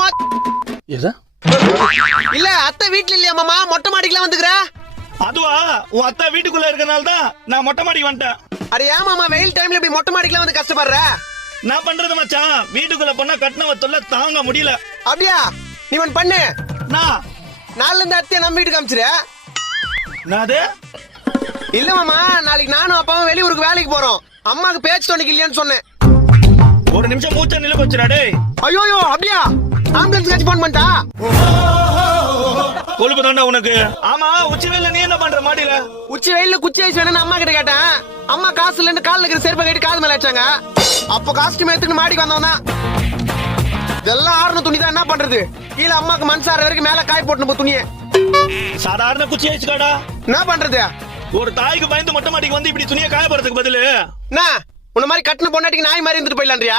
நாங்க இல்ல அத்தை வீட்டுல இல்லையா மாமா, மொட்டை மாடிக்கெல்லாம் வந்துக்கிற. அதுவா, உன் அத்தா வீட்டுக்குள்ள இருக்கனால தான் நான் மொட்டை மாடிக்கு வந்துட்டேன். அட ஏன் மாமா வெயில் டைம்ல இப்படி மொட்டை மாடிக்கெல்லாம் வந்து கஷ்டப்படுற? நான் பண்றது மச்சான், வீட்டுக்குள்ள போனா கட்டினவ தொல்லை தாங்க முடியல. அப்படியா? நீ ஒன்னு பண்ணு, நான் நாளைல இருந்து அத்தைய நம்ம வீட்டுக்கு அமிச்சிரு. நாது இல்ல மாமா, நாளைக்கு நானும் அப்பாவும் வெளியூருக்கு வேலைக்கு போறோம். அம்மாக்கு பேச்சு தொண்டைக்கு இல்லையான்னு சொன்னேன். ஒரு நிமிஷம் மூச்சா நில போச்சுடா டேய். ஐயோ அப்படியா? ஆம்புலன்ஸ் கட்சி போன் பண்ணிட்டா? கொழுப்பு தாண்டா உனக்கு. ஆமா, உச்சி வெயில்ல நீ என்ன பண்ற மாடியில? உச்சி வெயில்ல குச்சி ஐஸ் வேணும்னு அம்மா கிட்ட கேட்டேன். அம்மா காசு இல்லன்னு கால்ல இருக்கிற செருப்பை கட்டி காது மேல வச்சாங்க. அப்ப காஸ்டியூம் எடுத்துட்டு மாடிக்கு வந்தவன் தான். இதெல்லாம் ஆறுன துணி தான், என்ன பண்றது? கீழே அம்மாக்கு மனசார வரைக்கும் மேல காய் போட்டு துணியை. சாதாரண குச்சி ஐஸ்காடா. என்ன பண்றது? ஒரு தாய்க்கு பயந்து மொட்டை மாடிக்கு வந்து இப்படி துணியை காய போறதுக்கு பதிலு என்ன உன்ன மாதிரி கட்டின பொண்டாட்டிக்கு நாய் மாதிரி இருந்துட்டு போயிடலான்றியா?